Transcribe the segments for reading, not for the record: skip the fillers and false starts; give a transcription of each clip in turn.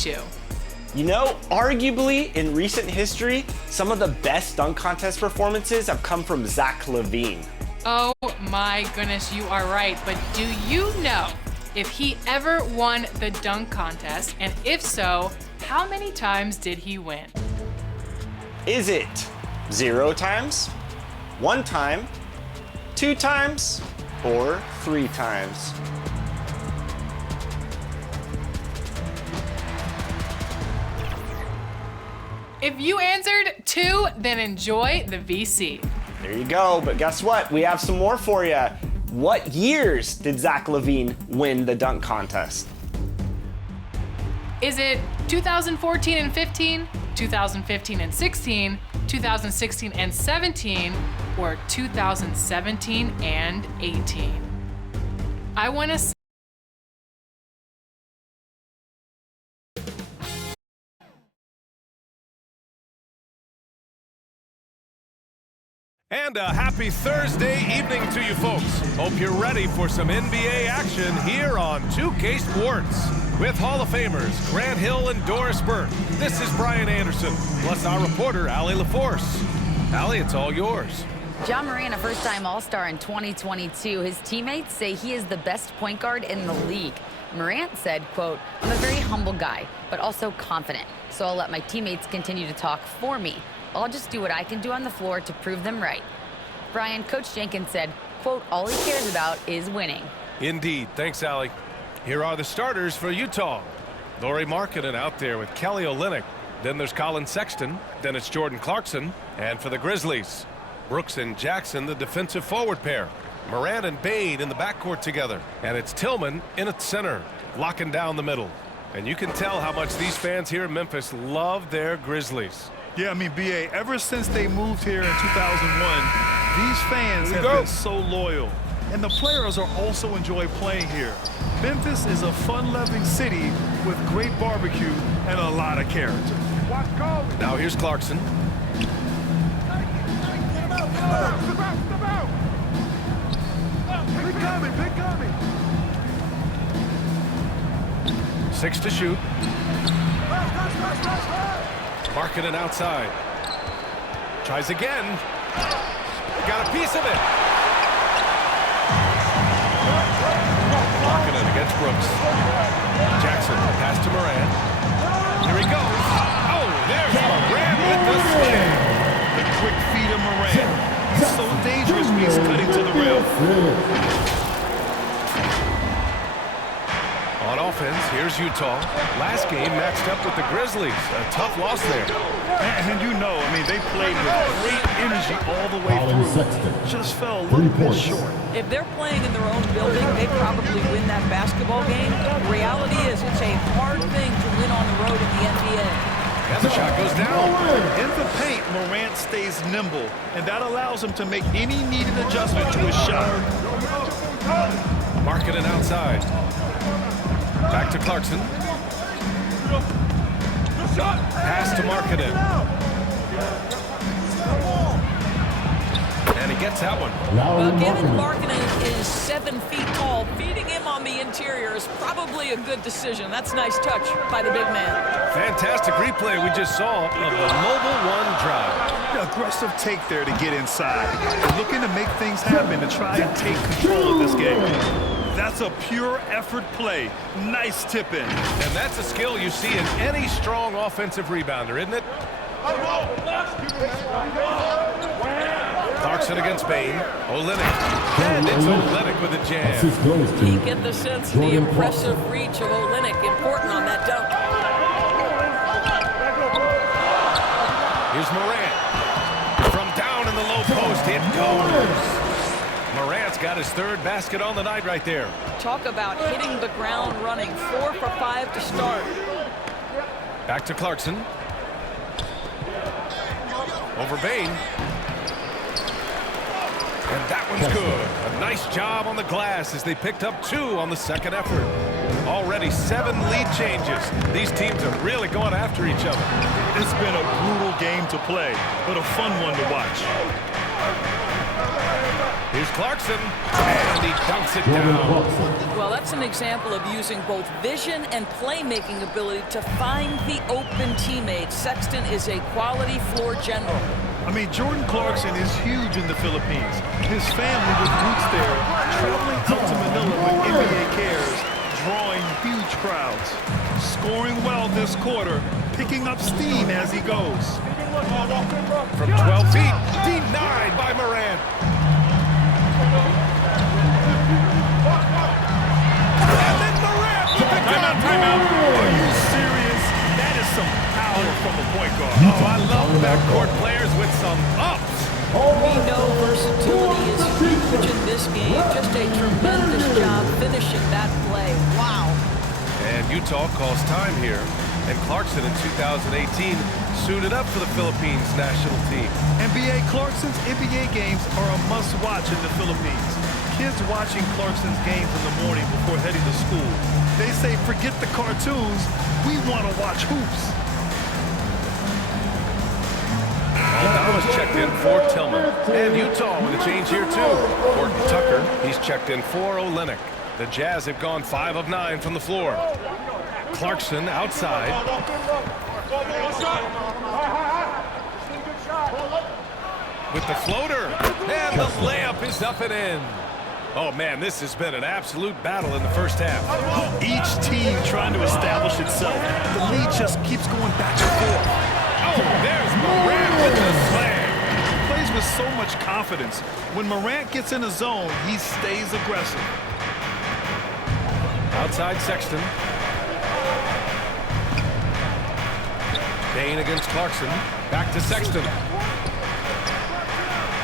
shoe? You know, arguably, in recent history, some of the best dunk contest performances have come from Zach LaVine. Oh my goodness, you are right. But do you know if he ever won the dunk contest? And if so, how many times did he win? Is it 0 times, 1 time, 2 times, or 3 times? If you answered 2, then enjoy the VC. There you go, but guess what? We have some more for you. What years did Zach LaVine win the dunk contest? Is it 2014 and 15, 2015 and 16, 2016 and 17, or 2017 and 18? I want to And a happy Thursday evening to you folks. Hope you're ready for some NBA action here on 2K Sports. With Hall of Famers Grant Hill and Doris Burke, this is Brian Anderson, plus our reporter, Allie LaForce. Allie, it's all yours. Ja Morant, a first-time All-Star in 2022. His teammates say he is the best point guard in the league. Morant said, quote, "I'm a very humble guy, but also confident. So I'll let my teammates continue to talk for me. I'll just do what I can do on the floor to prove them right." Brian, Coach Jenkins said, quote, "All he cares about is winning." Indeed. Thanks, Allie. Here are the starters for Utah. Lauri Markkanen out there with Kelly Olynyk. Then there's Colin Sexton. Then it's Jordan Clarkson. And for the Grizzlies, Brooks and Jackson, the defensive forward pair. Morant and Bane in the backcourt together. And it's Tillman in at center, locking down the middle. And you can tell how much these fans here in Memphis love their Grizzlies. Yeah, I mean, B.A., ever since they moved here in 2001, these fans have been so loyal. And the players are also enjoy playing here. Memphis is a fun-loving city with great barbecue and a lot of character. Now here's Clarkson. Big coming. 6 to shoot. Markkanen outside. Tries again. Got a piece of it. Markkanen against Brooks. Jackson, pass to Morant. Here he goes. Oh, there's Morant with the slam. The quick feet of Morant. He's so dangerous when he's cutting to the rim. On offense, here's Utah. Last game matched up with the Grizzlies. A tough loss there. And you know, I mean, they played with great energy all the way through. Just fell a little bit short. If they're playing in their own building, they probably win that basketball game. The reality is it's a hard thing to win on the road in the NBA. And the shot goes down. In the paint, Morant stays nimble, and that allows him to make any needed adjustment to his shot. Markkanen outside. Back to Clarkson. Pass to Markkanen. And he gets that one. Well, given Markkanen is 7 feet tall, feeding him on the interior is probably a good decision. That's a nice touch by the big man. Fantastic replay we just saw of the mobile one drive. Aggressive take there to get inside. Looking to make things happen to try and take control of this game. That's a pure effort play. Nice tip in. And that's a skill you see in any strong offensive rebounder, isn't it? Clarkson against Bane. Olynyk. And it's Olynyk with a jam. You get the sense of the impressive reach of Olynyk. Important on that dunk. Here's Morant. From down in the low post, it goes. Morant's got his 3rd basket on the night right there. Talk about hitting the ground running. 4 for 5 to start. Back to Clarkson. Over Bane. And that one's good. A nice job on the glass as they picked up 2 on the second effort. Already 7 lead changes. These teams are really going after each other. It's been a brutal game to play, but a fun one to watch. Here's Clarkson, and he dunks it down. Well, that's an example of using both vision and playmaking ability to find the open teammates. Sexton is a quality floor general. I mean, Jordan Clarkson is huge in the Philippines. His family with roots there, traveling out to Manila with NBA cares, drawing huge crowds. Scoring well this quarter, picking up steam as he goes. From 12 feet, denied by Morant. And then Morant with the Timeout. Are you serious? That is some power from a point guard. Oh, I love backcourt players with some ups. We know versatility is huge in this game. Just a tremendous job finishing that play. Wow. And Utah calls time here. And Clarkson in 2018 suited up for the Philippines national team. NBA Clarkson's NBA games are a must-watch in the Philippines. Kids watching Clarkson's games in the morning before heading to school. They say, forget the cartoons, we want to watch hoops. Aldama's checked in for Tillman. And Utah with a change here too. Horton Tucker, he's checked in for Olynyk. The Jazz have gone 5 of 9 from the floor. Clarkson outside. With the floater. And the layup is up and in. Oh man, this has been an absolute battle in the first half. Each team trying to establish itself. The lead just keeps going back and forth. Oh, there's Morant with the slam. He plays with so much confidence. When Morant gets in a zone, he stays aggressive. Outside Sexton. Kane against Clarkson. Back to Sexton.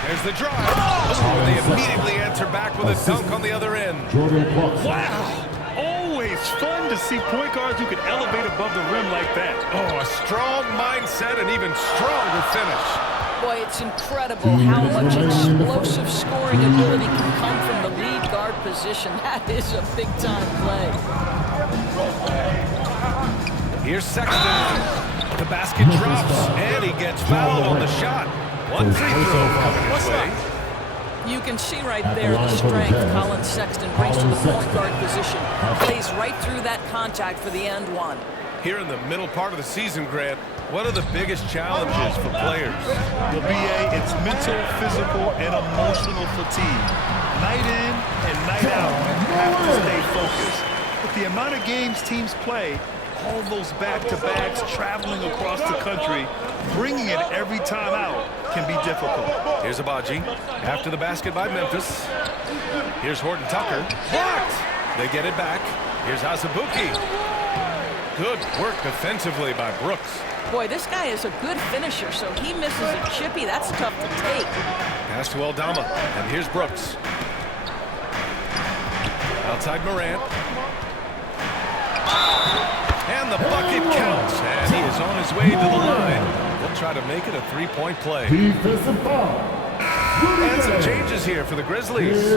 There's the drive. Oh, they immediately answer back with a dunk on the other end. Wow. Always fun to see point guards who can elevate above the rim like that. Oh, a strong mindset and even stronger finish. Boy, it's incredible how much explosive scoring ability can come from the lead guard position. That is a big-time play. Here's Sexton. The basket drops, and he gets fouled on the shot. One free throw coming his way. You can see right there the strength Colin Sexton brings to the point guard position. Plays right through that contact for the end one. Here in the middle part of the season, Grant, what are the biggest challenges for players? The BA, it's mental, physical, and emotional fatigue. Night in and night out, you have to stay focused. With the amount of games teams play, all those back-to-backs, traveling across the country, bringing it every time out can be difficult. Here's Abaji after the basket by Memphis. Here's Horton Tucker. Blocked! They get it back. Here's Azubuike. Good work defensively by Brooks. Boy, this guy is a good finisher, so he misses a chippy. That's tough to take. Pass to Aldama, and here's Brooks. Outside Morant. And the bucket counts, and he is on his way to the line. We'll try to make it a three-point play. And some changes here for the Grizzlies.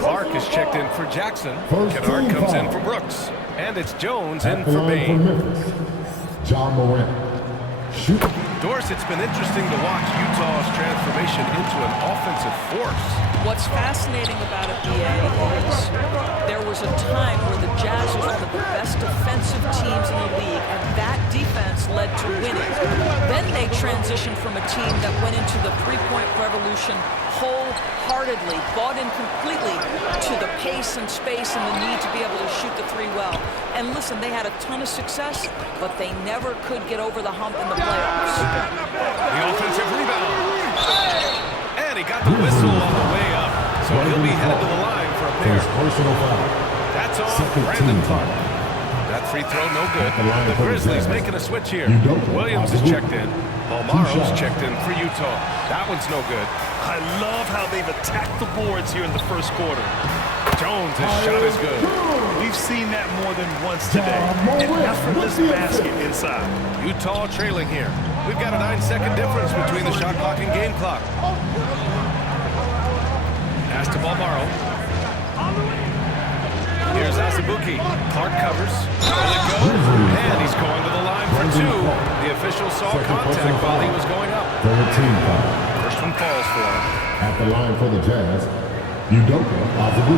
Clark is checked in for Jackson. Kennard comes in for Brooks. And it's Jones in for Bain. John Morant. Dorsett's been interesting to watch Utah's transformation into an offensive force. What's fascinating about it, BA, is there was a time where the Jazz was one of the best defensive teams in the league, and that defense led to winning. Then they transitioned from a team that went into the three-point revolution wholeheartedly, bought in completely to the pace and space and the need to be able to shoot the three well. And listen, they had a ton of success, but they never could get over the hump in the playoffs. The offensive rebound. And he got the whistle on the way up, so he'll be headed to the line for a pair. That's on Brandon Clark. That free throw no good. The Grizzlies making a switch here. Williams is checked in. Balmaro's checked in for Utah. That one's no good. I love how they've attacked the boards here in the first quarter. Jones' shot is good. We've seen that more than once today. An effortless basket inside. Utah trailing here. We've got a 9-second difference between the shot clock and game clock. Pass to Balmaro. Here's Azubuike. Clark covers. Will it go? And he's going to the line for two. The official saw contact while he was going up. First one falls for him. At the line for the Jazz, Udoka Azubu.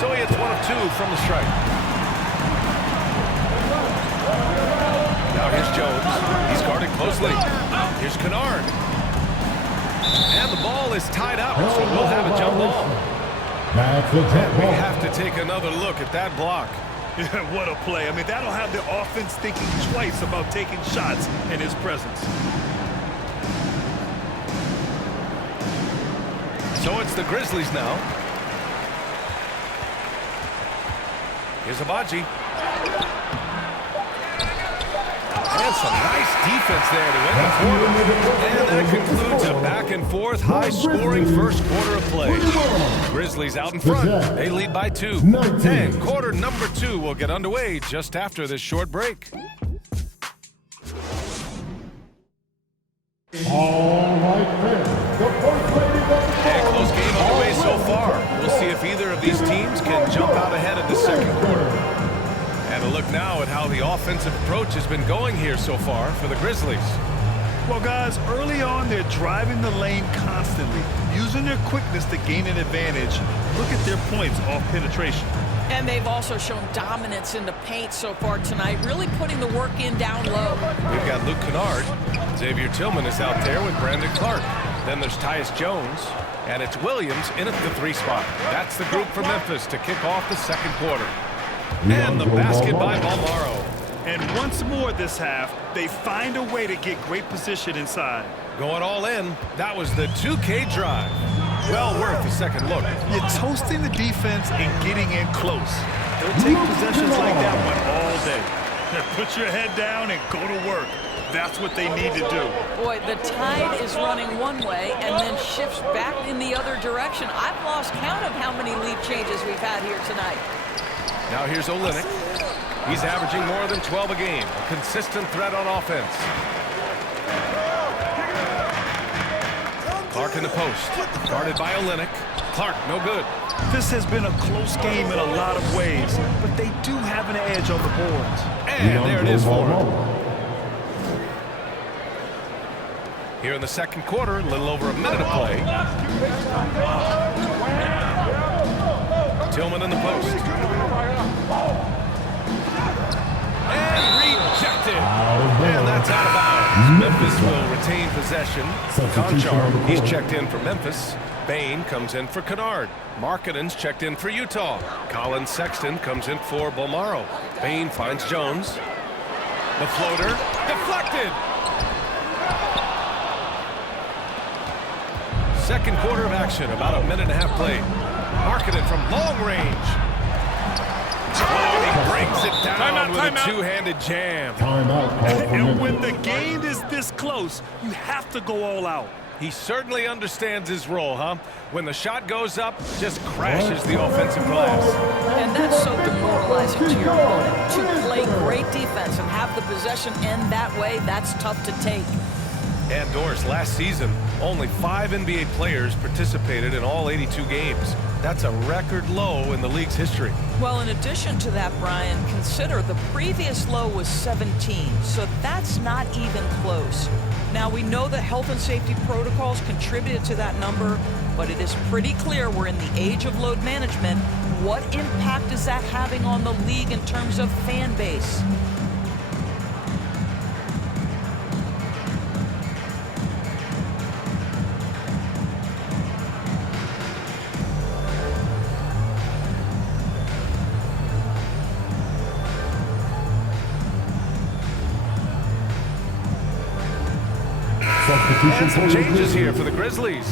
So he hits 1 of 2 from the strike. Now here's Jones. He's guarded closely. Here's Kennard. And the ball is tied up, so we'll have a jump ball. That's a jump We ball. have to take another look at that block. Yeah, what a play. I mean, that'll have the offense thinking twice about taking shots in his presence. So it's the Grizzlies now. Here's Abaji. And some nice defense there to end the quarter. And that concludes a back-and-forth, high-scoring first quarter of play. Grizzlies out in front. They lead by 2. And quarter number 2 will get underway just after this short break. All right, then. The first lady of the And close game underway so far. We'll see if either of these teams can jump out ahead of the second quarter. And a look now at how the offensive approach has been going here so far for the Grizzlies. Well, guys, early on, they're driving the lane constantly, using their quickness to gain an advantage. Look at their points off penetration. And they've also shown dominance in the paint so far tonight, really putting the work in down low. We've got Luke Kennard. Xavier Tillman is out there with Brandon Clark. Then there's Tyus Jones. And it's Williams in at the 3 spot. That's the group for Memphis to kick off the second quarter. And the basket by Balmaro. And once more this half, they find a way to get great position inside. Going all in, that was the 2K drive. Well worth a second look. You're toasting the defense and getting in close. They'll take possessions like that one all day. Put your head down and go to work. That's what they need to do. Boy, the tide is running one way and then shifts back in the other direction. I've lost count of how many lead changes we've had here tonight. Now here's Olynyk. He's averaging more than 12 a game. A consistent threat on offense. Clark in the post. Guarded by Olynyk. Clark, no good. This has been a close game in a lot of ways, but they do have an edge on the boards. And there it is for him. Here in the second quarter, a little over a minute of play. Tillman in the post. And rejected. And that's out of bounds. Memphis will retain possession. Conchar, he's checked in for Memphis. Bain comes in for Kennard. Markkanen's checked in for Utah. Colin Sexton comes in for Balmaro. Bain finds Jones. The floater deflected. Second quarter of action, about a minute and a half played. Markkanen from long range. Oh, he brings it down with a two-handed jam. Timeout called for And Memphis. when the game is this close, you have to go all out. He certainly understands his role, huh? When the shot goes up, just crashes the offensive glass. And that's so demoralizing to your opponent. To play great defense and have the possession end that way, that's tough to take. And Doris, last season, only 5 NBA players participated in all 82 games. That's a record low in the league's history. Well, in addition to that, Brian, consider the previous low was 17, so that's not even close. Now, we know that health and safety protocols contributed to that number, but it is pretty clear we're in the age of load management. What impact is that having on the league in terms of fan base? And some changes here for the Grizzlies.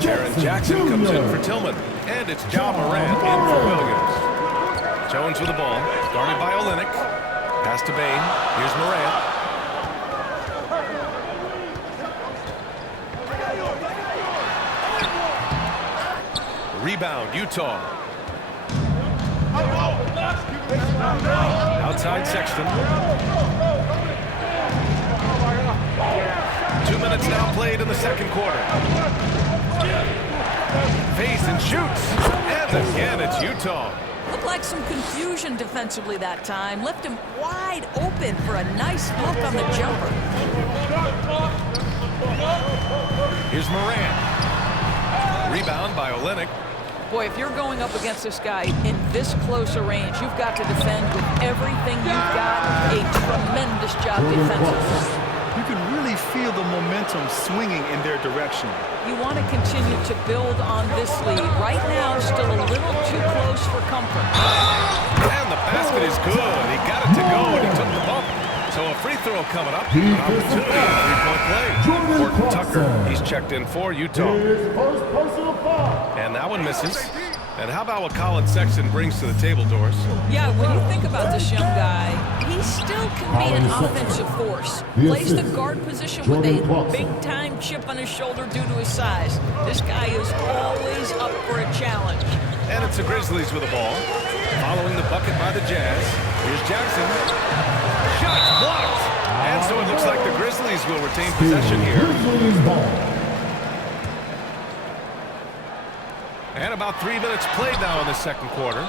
Jaren Jackson comes in for Tillman. And it's Ja Morant in for Williams. Jones with the ball. Guarded by Olynyk. Pass to Bain. Here's Morant. Rebound, Utah. Outside Sexton. 2 minutes now played in the second quarter. Face and shoots. And again, it's Utah. Looked like some confusion defensively that time. Left him wide open for a nice look on the jumper. Here's Morant. Rebound by Olynyk. Boy, if you're going up against this guy in this close a range, you've got to defend with everything you've got. A tremendous job defensively. You can really feel the momentum swinging in their direction. You want to continue to build on this lead. Right now, still a little too close for comfort. And the basket is good. He got it to go, and he took the bump. So a free throw coming up. An opportunity, a three-point play. Horton Tucker, he's checked in for Utah. And that one misses. And how about what Colin Sexton brings to the table, Doris? Yeah, when you think about this young guy, he still can be an offensive force. Plays the guard position with a big-time chip on his shoulder due to his size. This guy is always up for a challenge. And it's the Grizzlies with the ball. Following the bucket by the Jazz. Here's Jackson. Shots blocked. And so it looks like the Grizzlies will retain possession here. And about 3 minutes played now in the second quarter.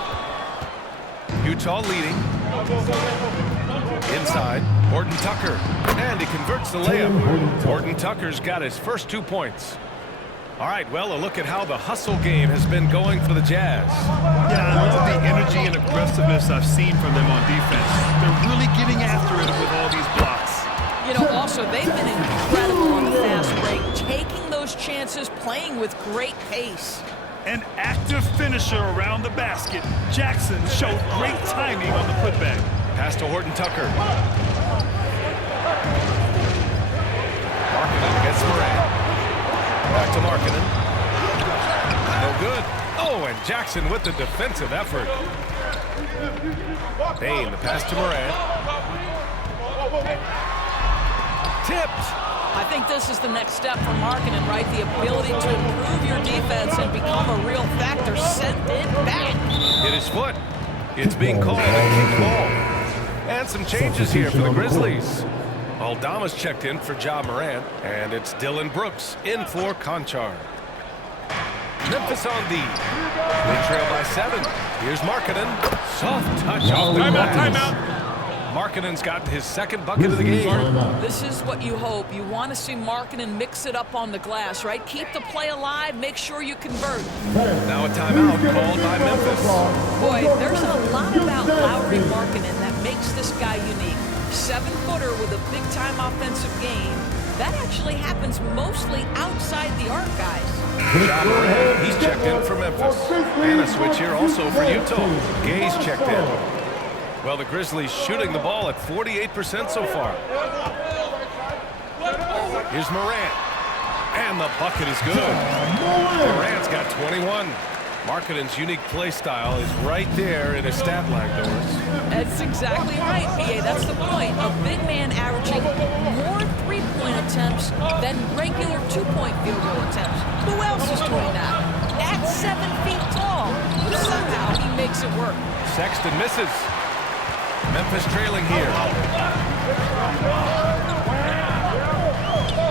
Utah leading. Inside, Horton Tucker. And he converts the layup. Horton Tucker's got his first 2 points. All right, well, a look at how the hustle game has been going for the Jazz. Yeah, I love the energy and aggressiveness I've seen from them on defense. They're really getting after it with all these blocks. You know, also, they've been incredible on the fast break, taking those chances, playing with great pace. An active finisher around the basket. Jackson showed great timing on the putback. Pass to Horton Tucker. Markkanen gets Morant. Back to Markkanen. No good. Oh, and Jackson with the defensive effort. Payne, the pass to Morant. Tipped. I think this is the next step for Markkanen, right? The ability to improve your defense and become a real factor. Send it back. Hit his foot. It's being called a kick ball. And some changes here for the Grizzlies. Aldama's checked in for Ja Morant, and it's Dylan Brooks in for Conchar. Memphis on D. They trail by 7. Here's Markkanen. Soft touch off the glass. Timeout. Markkanen's gotten his second bucket of the game. This is what you hope. You want to see Markkanen mix it up on the glass, right? Keep the play alive. Make sure you convert. Now a timeout called by Memphis. Boy, there's a lot about Lauri Markkanen that makes this guy unique. 7-footer with a big-time offensive game. That actually happens mostly outside the arc, guys. Ja Morant, he's checked in for Memphis. And a switch here also for Utah. Gay's checked in. Well, the Grizzlies shooting the ball at 48% so far. Here's Morant. And the bucket is good. Morant's got 21. Markkanen's unique play style is right there in his stat line, Doris. That's exactly right, BA. That's the point. A big man averaging more three-point attempts than regular two-point field goal attempts. Who else is doing that? At 7 feet tall. Somehow he makes it work. Sexton misses. Memphis trailing here.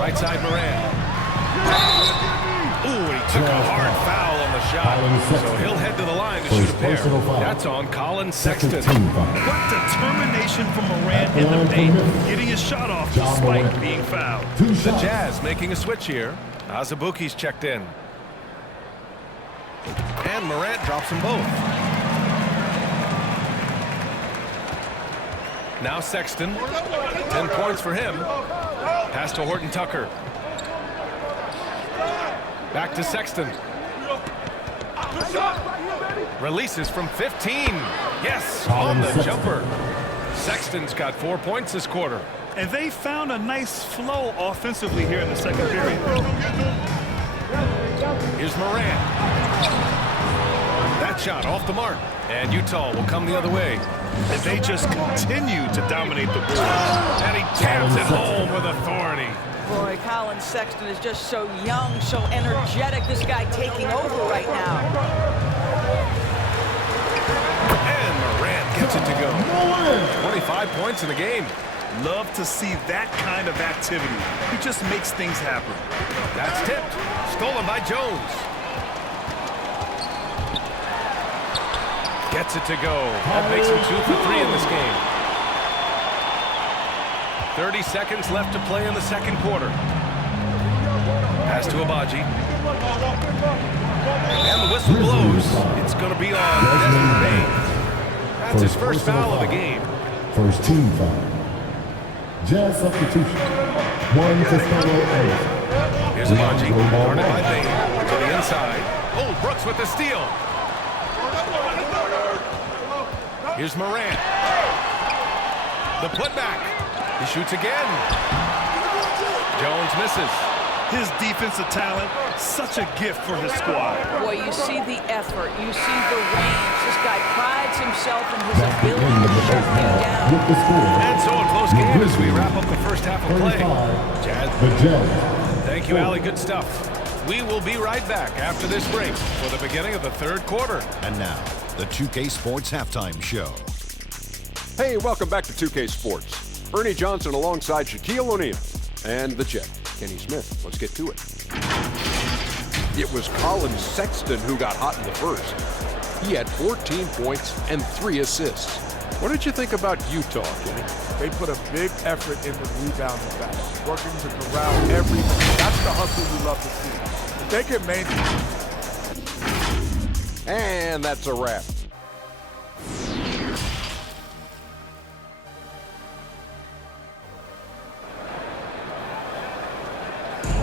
Right side Morant. Ooh, he took a hard foul on the shot. So he'll head to the line to shoot a pair. That's on Colin Sexton. What determination from Morant in the paint, getting his shot off despite being fouled. The Jazz making a switch here. Azubuike's checked in. And Morant drops them both. Now Sexton, 10 points for him. Pass to Horton Tucker. Back to Sexton. Releases from 15. Yes, on the jumper. Sexton's got 4 points this quarter. And they found a nice flow offensively here in the second period. Here's Morant. That shot off the mark. And Utah will come the other way. And they just continue to dominate the boards. And he taps it home with authority. Boy, Colin Sexton is just so young, so energetic. This guy taking over right now. And Morant gets it to go. 25 points in the game. Love to see that kind of activity. He just makes things happen. That's tipped. Stolen by Jones. Gets it to go. That makes him 2 for 3 in this game. 30 seconds left to play in the second quarter. Pass to Abaji. And the whistle blows. It's going to be on Desmond Bain. That's his first foul of the game. First team foul. Jazz substitution. One to Solo Anderson. Here's Amanji, guarded by Bain to the inside. Oh, Brooks with the steal. Here's Morant. The putback. He shoots again. Jones misses. His defensive talent, such a gift for his squad. Boy, you see the effort. You see the range. This guy prides himself in his ability to shut you down. With the score. And so a close game as we wrap up the first half of play. 35. Jazz. The Jazz. Thank you, Allie. Good stuff. We will be right back after this break for the beginning of the third quarter. And now, the 2K Sports Halftime Show. Hey, welcome back to 2K Sports. Ernie Johnson alongside Shaquille O'Neal and the Jet, Kenny Smith. Let's get to it. It was Colin Sexton who got hot in the first. He had 14 points and 3 assists. What did you think about Utah, Kenny? They put a big effort in the rebounding back, working to corral everything. That's the hustle you love to see. If they can maintain. And that's a wrap.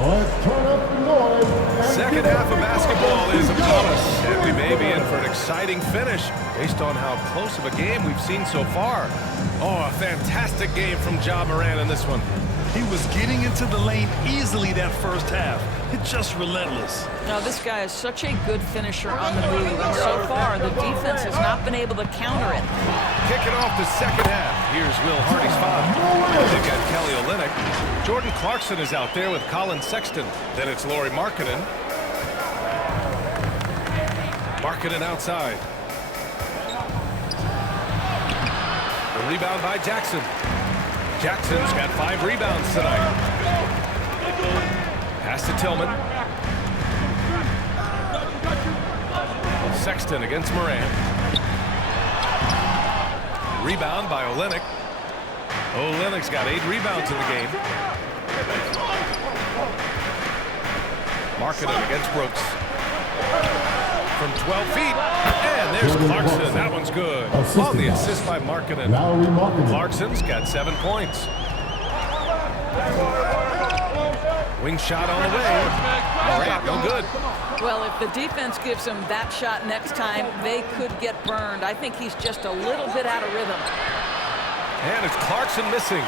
Let's turn up the noise. Second half of basketball is upon us, and we may be in for an exciting finish based on how close of a game we've seen so far. Oh, a fantastic game from Ja Morant in this one. He was getting into the lane easily that first half. It's just relentless. Now, this guy is such a good finisher on the move, and so far, the defense has not been able to counter it. Kicking off the second half. Here's Will Hardy's foul. They've got Kelly Olynyk. Jordan Clarkson is out there with Colin Sexton. Then it's Lauri Markkanen. Markkanen outside. The rebound by Jackson. Jackson's got 5 rebounds tonight. Pass to Tillman. Sexton against Morant. Rebound by Olynyk. Olynyk's got 8 rebounds in the game. Markkanen against Brooks. From 12 feet. And there's Clarkson. That one's good. On the assist by Markkanen. Clarkson's got 7 points. Wing shot on the way. Morant, no good. Well, if the defense gives him that shot next time, they could get burned. I think he's just a little bit out of rhythm. And it's Clarkson missing.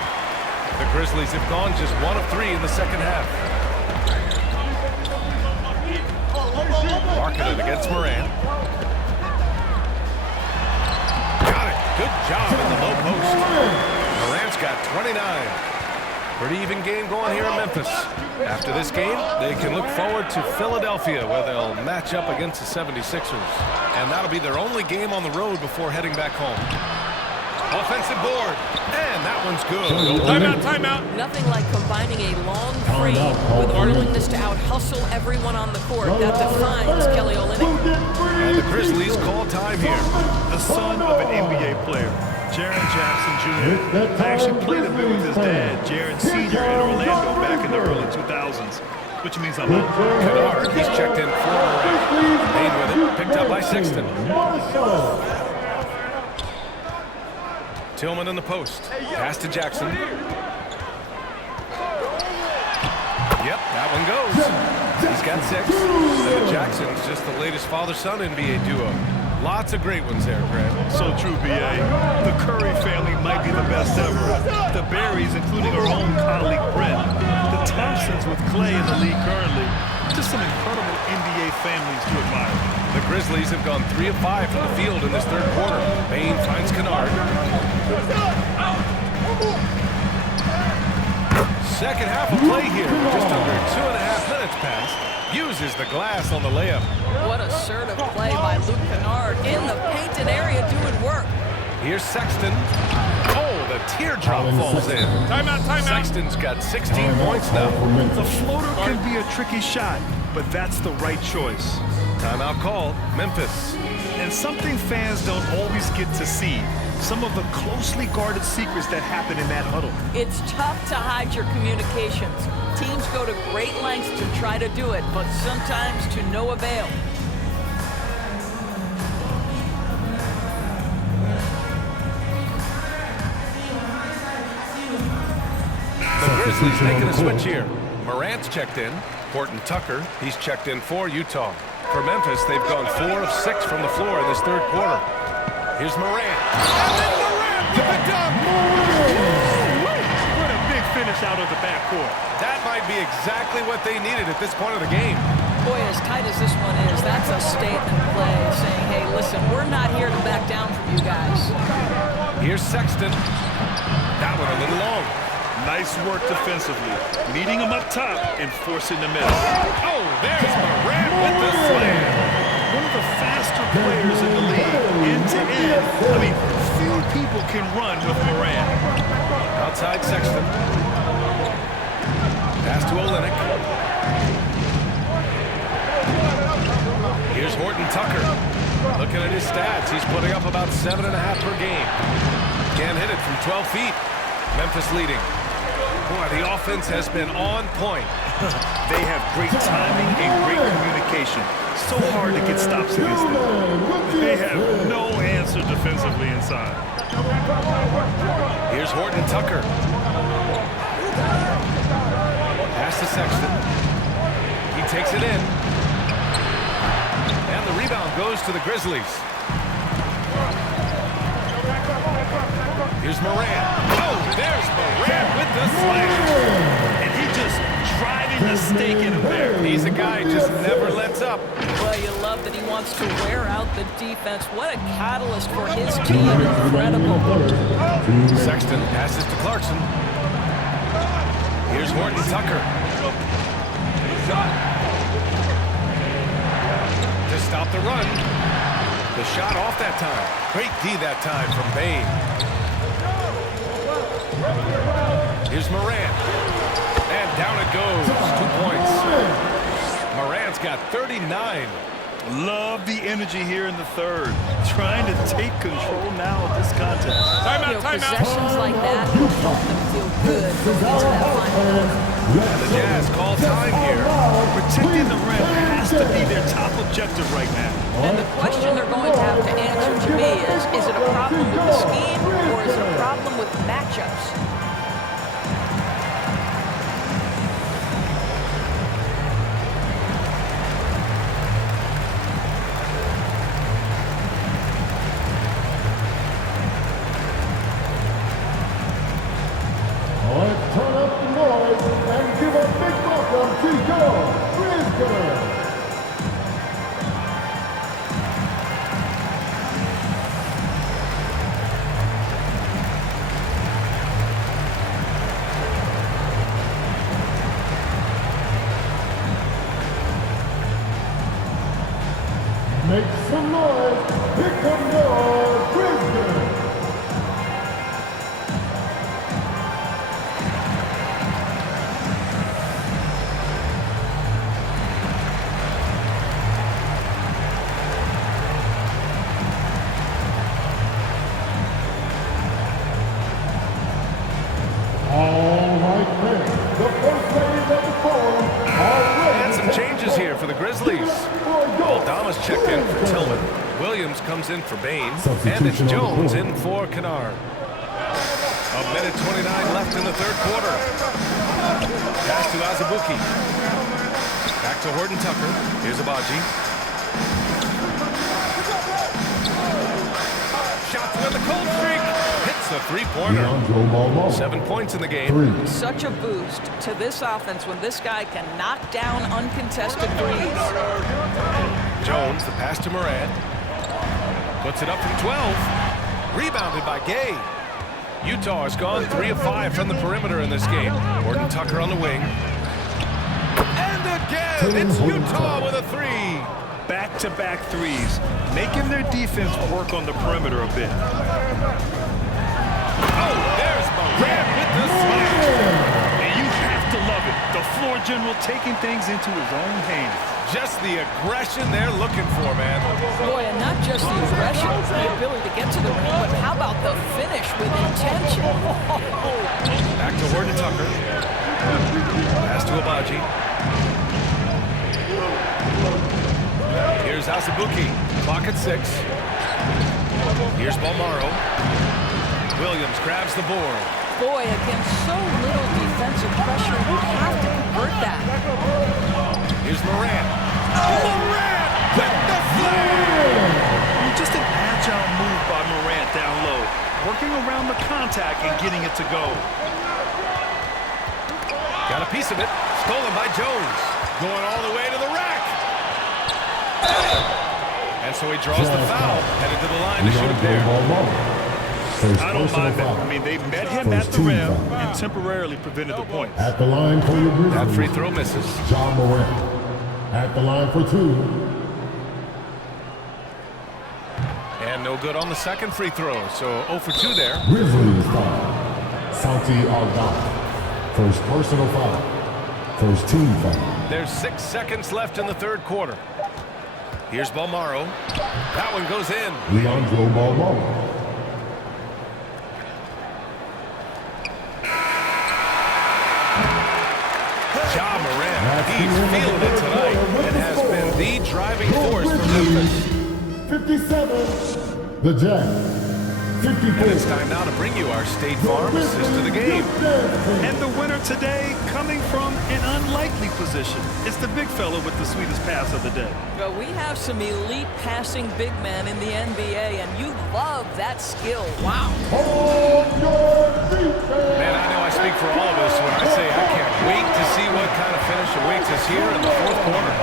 The Grizzlies have gone just 1 of 3 in the second half. Markkanen against Morant. Got it. Good job in the low post. Morant's got 29. Pretty even game going here in Memphis. After this game, they can look forward to Philadelphia, where they'll match up against the 76ers. And that'll be their only game on the road before heading back home. Offensive board, and that one's good. Timeout, timeout. Nothing like combining a long free with a willingness to out-hustle everyone on the court. That defines Kelly Olynyk. And the Grizzlies call time here. The son of an NBA player, Jaren Jackson Jr. I actually played a bit with his dad, Jaren Sr. in Orlando back in the early 2000s, which means I'm old. Kennard, he's checked in for Morant. Bain with it, picked up by Sexton. Tillman in the post. Pass to Jackson. Yep, that one goes. He's got 6. And Jackson's just the latest father-son NBA duo. Lots of great ones there, Grant. So true, B.A. The Curry family might be the best ever. The Berries, including our own colleague Brent. The Thompsons with Clay in the league currently. Just some incredible NBA families to admire. The Grizzlies have gone 3 of 5 from the field in this third quarter. Bain finds Kennard. Second half of play here. Just under 2.5 minutes passed. Uses the glass on the layup. What assertive play by Luke Kennard in the painted area doing work. Here's Sexton. Oh, the teardrop falls in. Timeout, timeout. Sexton's got 16 points now. The floater can be a tricky shot, but that's the right choice. Timeout called. Memphis. And something fans don't always get to see. Some of the closely guarded secrets that happen in that huddle. It's tough to hide your communications. Teams go to great lengths to try to do it, but sometimes to no avail. the Grizzlies making a switch here. Morant's checked in. Horton Tucker, he's checked in for Utah. For Memphis, they've gone 4 of 6 from the floor in this third quarter. Here's Morant. And then Morant with the dunk. What a big finish out of the backcourt. That might be exactly what they needed at this point of the game. Boy, as tight as this one is, that's a statement play saying, hey, listen, we're not here to back down from you guys. Here's Sexton. That one a little long. Nice work defensively, meeting him up top and forcing the miss. Oh, there's Morant with the slam. One of the faster players in the league, end to end. I mean, few people can run with Morant. Outside Sexton. Pass to Olynyk. Here's Horton Tucker. Looking at his stats, he's putting up about 7.5 per game. Can't hit it from 12 feet. Memphis leading. Boy, the offense has been on point. They have great timing and great communication. So hard to get stops against them. They have no answer defensively inside. Here's Horton Tucker. Pass to Sexton. He takes it in. And the rebound goes to the Grizzlies. Here's Morant. Oh, there's Morant with the slam. And he just driving the stake in him there. He's a guy who just never lets up. Well, you love that he wants to wear out the defense. What a catalyst for his team. Incredible. Sexton passes to Clarkson. Here's Horton Tucker. To stop the run. The shot off that time. Great D that time from Bane. Here's Morant. And down it goes. 2 points. Morant's got 39. Love the energy here in the third. Trying to take control now of this contest. Possessions like that help them feel good going into that final. And the Jazz call time here. Protecting the rim has to be their top objective right now. And the question they're going to have to answer to me is it a problem with the scheme or is it a problem with matchups? Turn up the noise and give a big welcome to your Grizzlies. Make some noise. Here come your Grizzlies. And some changes here for the Grizzlies. Aldama's checked in for Tillman. Williams comes in for Bane. And it's Jones in for Kennard. 1:29 left in the third quarter. Pass to Azubuike. Back to Horton Tucker. Here's Abaji. Shot to win the cold streak. Hits a three-pointer. 7 points in the game. Such a boost to this offense when this guy can knock down uncontested threes. Jones, the pass to Morant. Puts it up from 12. Rebounded by Gay. Utah has gone 3 of 5 from the perimeter in this game. Horton Tucker on the wing. And again, it's Utah with a three. Back-to-back threes, making their defense work on the perimeter a bit. Oh, there's Morant with the slam. And you have to love it. The floor general taking things into his own hands. Just the aggression they're looking for, man. Boy, and not just the aggression, the ability to get to the rim, but how about the finish with intention? Back to Horton Tucker. Pass to Abaji. Here's Azubuike. Clock at 6. Here's Balmaro. Williams grabs the board. Boy, against so little defensive working around the contact and getting it to go. Got a piece of it. Stolen by Jones. Going all the way to the rack. And so he draws the foul. Headed to the line to shoot a pair. I don't mind that. I mean, they met him at the rim and temporarily prevented the points. At the line for your Grizzlies. That free throw misses. John Morant. At the line for 2. And no good on the second free throw. So 0 for 2 there. Grizzlies foul. Santi Aldana. First personal foul. First team foul. There's 6 seconds left in the third quarter. Here's Balmaro. That one goes in. Leandro Balmaro. Ja Morant, he's feeling it tonight and has been the driving force for Memphis. 57. The Jack. 54. And it's time now to bring you our State Farm assist of the game. And the winner today coming from an unlikely position. It's the big fella with the sweetest pass of the day. Well, we have some elite passing big men in the NBA, and you love that skill. Wow. Man, I know I speak for all of us when I say I can't wait to see what kind of finish awaits us here in the fourth quarter.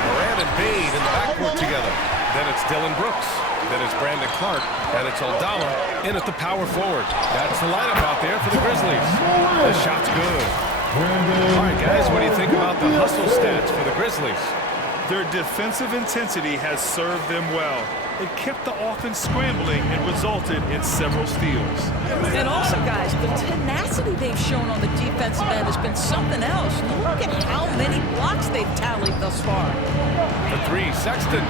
Morant and Bade in the backcourt together. Then it's Dylan Brooks. Then it's Brandon Clark. And it's Aldama in at the power forward. That's the lineup out there for the Grizzlies. The shot's good. All right, guys, what do you think about the hustle stats for the Grizzlies? Their defensive intensity has served them well. It kept the offense scrambling and resulted in several steals. And also, guys, the tenacity they've shown on the defensive end has been something else. Look at how many blocks they've tallied thus far. The 3, Sexton.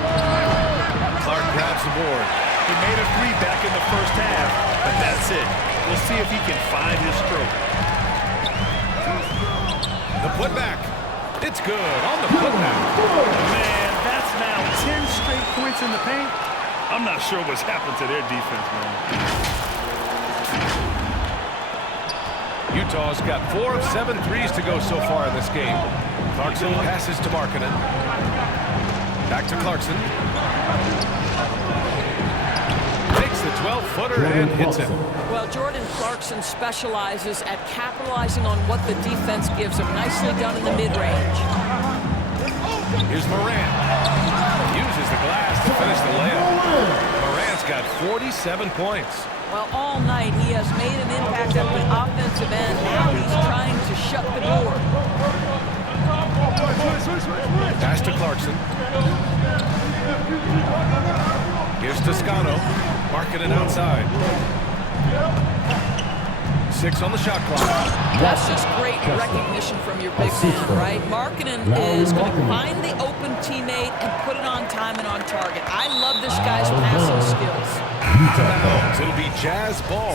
Clark grabs the board. He made a 3 back in the first half, but that's it. We'll see if he can find his stroke. The putback. It's good on the putback. Man, that's now 10 straight points in the paint. I'm not sure what's happened to their defense, man. Utah's got 4 of 7 threes to go so far in this game. Clarkson passes to Markkanen. Back to Clarkson. Takes the 12-footer and hits it. Well, Jordan Clarkson specializes at capitalizing on what the defense gives him. Nicely done in the mid-range. Here's Morant. Uses the glass to finish the layup. Morant's got 47 points. Well, all night he has made an impact at the offensive end. Now he's trying to shut the door. Pass to Clarkson. Here's Toscano. Markkanen outside. 6 on the shot clock. That's just great recognition from your big man, right? Markkanen is going to find the open teammate and put it on time and on target. I love this guy's passing skills. It'll be Jazz ball.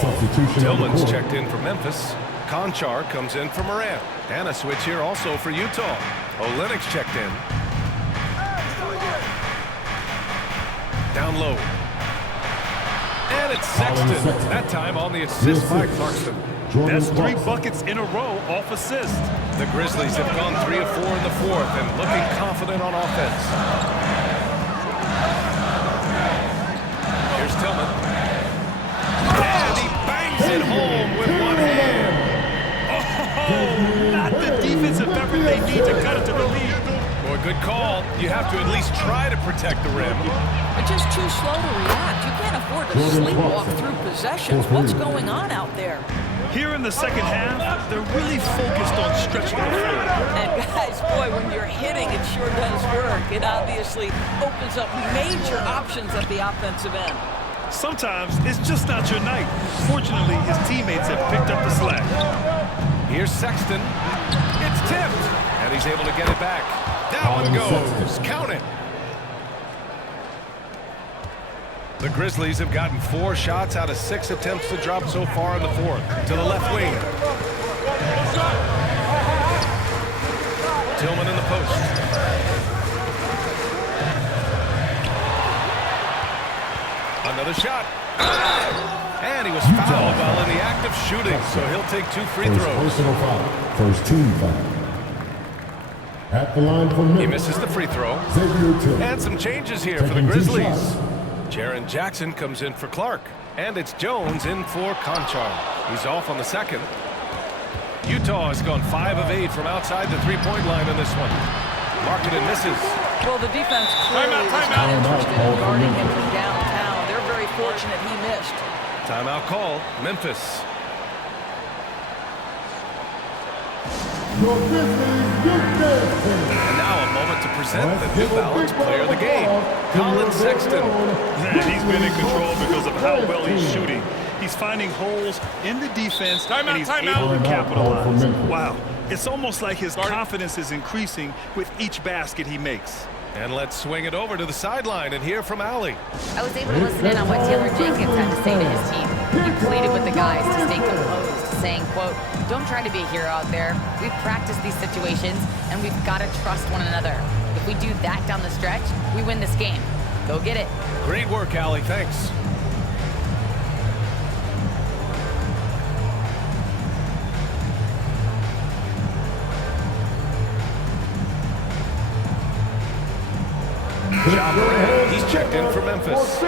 Tillman's checked in for Memphis. Conchar comes in for Morant. And a switch here also for Utah. Olynyk's checked in. Down low. And it's Sexton. That time on the assist by Clarkson. That's 3 buckets in a row off assist. The Grizzlies have gone 3 of 4 in the fourth and looking confident on offense. Here's Tillman. And he bangs it home with one hand. Oh, not the defensive effort they need to cut it to the lead. Boy, good call. You have to at least try to protect the rim. They're just too slow to react. You can't afford to sleepwalk through possessions. What's going on out there? Here in the second half, they're really focused on stretching the floor. And guys, boy, when you're hitting, it sure does work. It obviously opens up major options at the offensive end. Sometimes it's just not your night. Fortunately, his teammates have picked up the slack. Here's Sexton. It's tipped. And he's able to get it back. That one goes. Count it. The Grizzlies have gotten 4 shots out of 6 attempts to drop so far in the fourth. To the left wing. Tillman in the post. Another shot. And he was fouled while in the act of shooting, so he'll take 2 free throws. Personal foul. First team foul. At the line for Memphis. He misses the free throw. Xavier Tillman. And some changes here for the Grizzlies. Jaren Jackson comes in for Clark. And it's Jones in for Conchar. He's off on the second. Utah has gone 5 of 8 from outside the three-point line in this one. Markkanen misses. Well, the defense clearly was not interested in guarding him from downtown. They're very fortunate he missed. Timeout call, Memphis. And now a moment to present the New Balance player of the game, Colin Sexton. Man, he's been in control because of how well he's shooting. He's finding holes in the defense, and he's able to capitalize. Wow, it's almost like his confidence is increasing with each basket he makes. And let's swing it over to the sideline and hear from Allie. I was able to listen in on what Taylor Jenkins had to say to his team. He pleaded with the guys to stay composed, saying, quote, "Don't try to be a hero out there. We've practiced these situations, and we've got to trust one another. If we do that down the stretch, we win this game. Go get it." Great work, Allie. Thanks. John Moran, he's checked in for Memphis.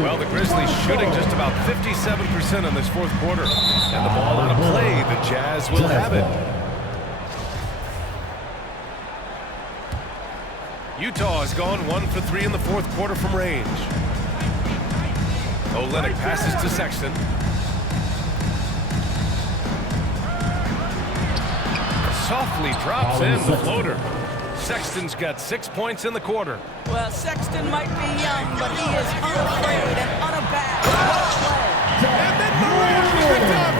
Well, the Grizzlies shooting just about 57% in this fourth quarter. And the ball out of play, the Jazz will have it. Utah has gone 1 for 3 in the fourth quarter from range. Olynyk passes to Sexton. Softly drops in the floater. Sexton's got 6 points in the quarter. Well, Sexton might be young, but he is unafraid and unabashed. Well played. And then Morant picked up.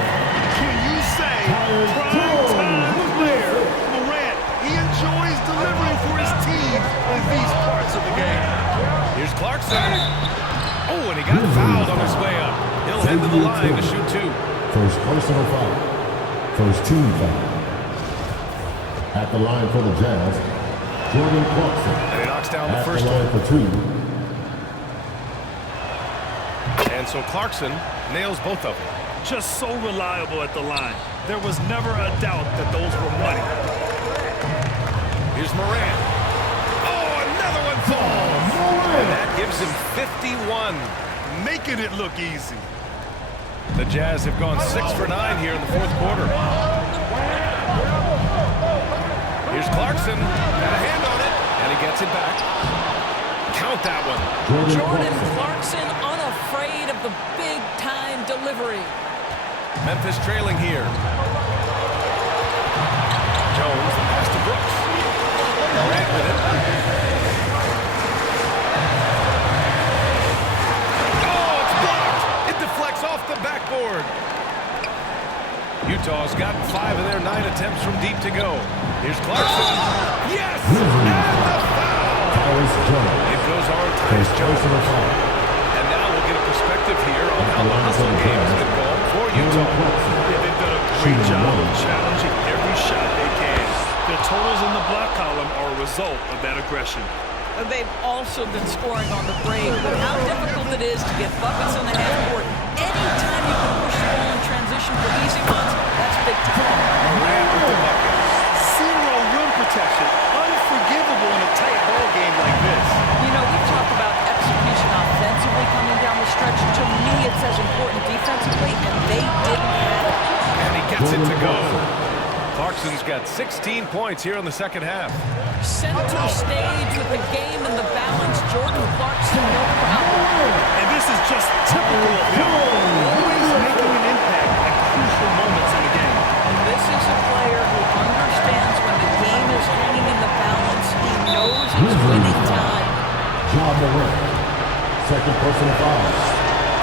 Can you say prime-time player Morant? He enjoys delivering for his team in these parts of the game. Here's Clarkson. Oh, and he got fouled on his way up. He'll head to the line to shoot 2. First personal foul. First team foul. At the line for the Jazz, Jordan Clarkson. And he knocks down the at first the line one. for 2. And so Clarkson nails both of them. Just so reliable at the line. There was never a doubt that those were money. Here's Morant. Oh, another one falls. And that gives him 51. Making it look easy. The Jazz have gone 6 for 9 here in the fourth quarter. Here's Clarkson. Got a hand on it. And he gets it back. Count that one. Jordan Clarkson unafraid of the big-time delivery. Memphis trailing here. Jones, the pass to Brooks. Morant with it. Oh, it's blocked. It deflects off the backboard. Utah's gotten 5 of their 9 attempts from deep to go. Here's Clarkson. Yes! And the foul! It goes on Tyus Jones. And now we'll get a perspective here on how the hustle game has been going for Utah. Yeah, they've done a great job of challenging every shot they can. The totals in the block column are a result of that aggression. They've also been scoring on the break, but how difficult it is to get buckets in the half court. Anytime you can push the ball in transition for easy ones, that's big time. Morant with the bucket. Zero rim protection. Unforgivable in a tight ball game like this. You know, we talk about execution offensively coming down the stretch. To me, it's as important defensively, and they didn't have it. And he gets it to go. Clarkson's got 16 points here in the second half. Center stage with the game in the balance. Jordan Clarkson, no problem. And this is just typical of him. Always making an impact at crucial moments in the game. And this is a player who understands when the game is hanging in the balance. He knows it's winning time. John Moran. Second personal foul.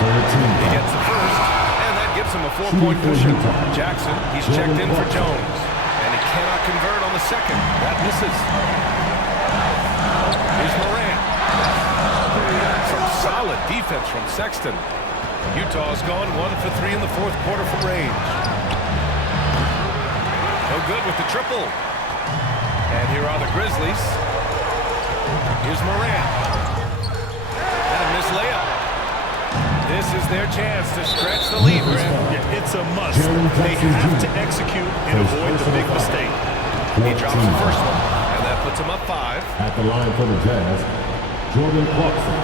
Third team He foul. gets the first, and that gives him a 4-point cushion. Jackson, he's checked in for Jones. And he cannot convert on the second. That misses. Here's Morant. Some solid defense from Sexton. Utah's gone 1 for 3 in the fourth quarter from range. No good with the triple. And here are the Grizzlies. Here's Morant. And a missed layup. This is their chance to stretch the lead, Graham. Yeah, it's a must. They have to execute and avoid the big mistake. He drops the first one, and that puts him up 5. At the line for the Jazz, Jordan Clarkson.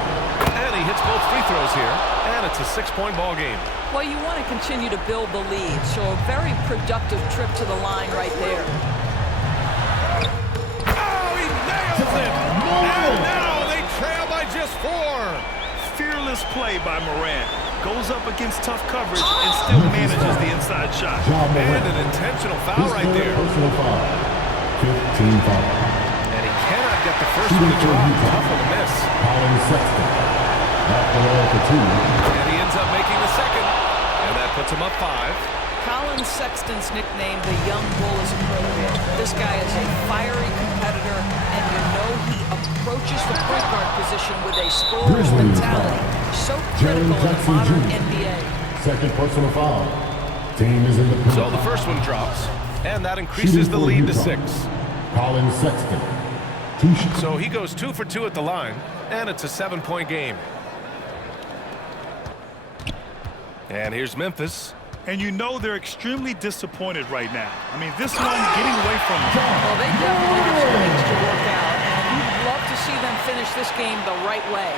And he hits hits both free throws here, and it's a 6-point ball game. Well, you want to continue to build the lead, so a very productive trip to the line right there. Oh, he nails it! And now they trail by just 4. Fearless play by Morant. Goes up against tough coverage and still manages the inside shot. And an intentional foul right there. Personal foul. 15 foul. And he cannot get the first one to drop. Tough one to miss. Colin Sexton. At the line for 2. And he ends up making the second. And that puts him up 5. Colin Sexton's nickname, the Young Bull, is appropriate. This guy is a fiery competitor, and you know he approaches the point guard position with a scorer's mentality. So critical in the modern NBA. Second personal foul. Team is in the So the first one drops, and that increases the lead to 6. Colin Sexton. 2 shots. So he goes 2 for 2 at the line, and it's a 7-point game. And here's Memphis. And you know they're extremely disappointed right now. I mean, this one getting away from them. Well, they definitely have some things to work out, and you'd love to see them finish this game the right way.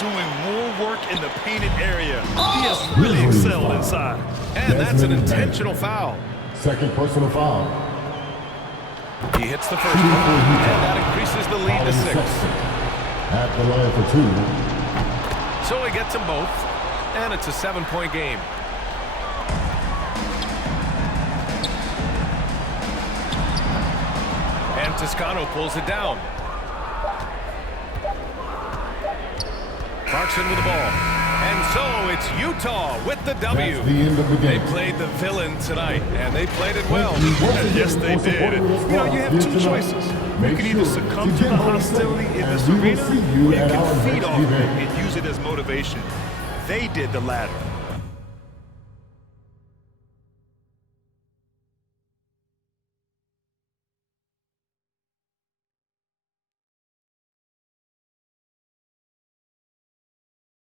Doing more work in the painted area. He has really excelled inside. And that's an intentional foul. Second personal foul. He hits the first one, and that increases the lead to 6. At the line for 2. So he gets them both, and it's a 7-point game. And Toscano pulls it down. Clarkson with the ball. And so it's Utah with the W. That's the end of the game. They played the villain tonight, and they played it well. Yes, they did. You know, you have 2 choices. You can either succumb to the hostility in this arena, or you can feed off it and use it as motivation. They did the latter.